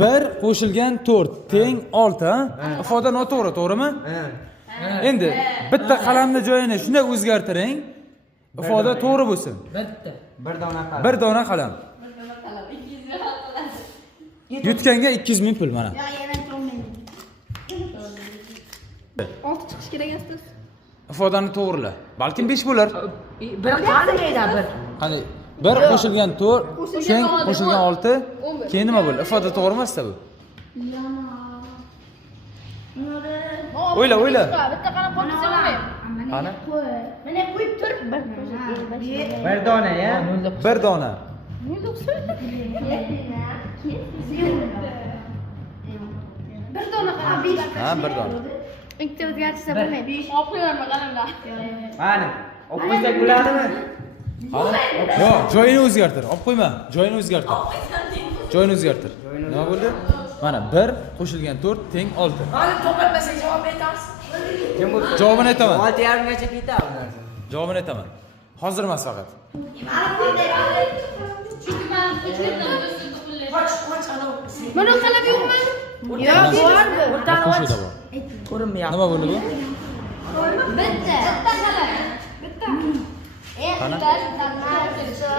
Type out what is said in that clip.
1 qo'shilgan 4 teng 6, ha? Ifoda noto'g'ri, to'g'rimi? Endi bitta qalamni joyini shunday o'zgartiring. Ifoda to'g'ri bo'lsin. Bir dona qalam. Bir dona qalam. Yutganga 200 ming pul mana. Ya yana to'g'ri. 6 chiqish kerak asiz. Ifodani to'g'rila. Balkim 5 bo'lar. Bir qani edi bir. Qani 1 qo'shilgan 4, teng qo'shilgan 6, keyin nima bo'ldi? Ifoda to'g'ri emas-da bu. O'yla. Bitta qarab qo'ysa bo'lmaydi. Qani? Mana qo'yib tur. Bir dona ya. 1 dona. Bir dona qarab. Ha, 1 dona. Ikkita o'zgartirsa bo'lmaydi. Olib qo'yarman qalamda. Mana. Olib qo'ysak bo'ladimi? Yo'q, joyini o'zgartir. Olib qo'yma, joyini o'zgartir. Joyini o'zgartir. Nima bo'ldi? Mana 1 qo'shilgan 4 teng 6. Hali to'xtatmasak javob aytamiz. Javobini aytaman. 6,5 gacha ketadi. Javobini aytaman. Hozir emas faqat. Mana qalam yo'qmi? Yo'q, bormi? O'rtani och. Qo'shida bor. Ko'rinmayapti. Nima bo'ldi bu? Bitta qalam. Bitta. Qani? Bitta.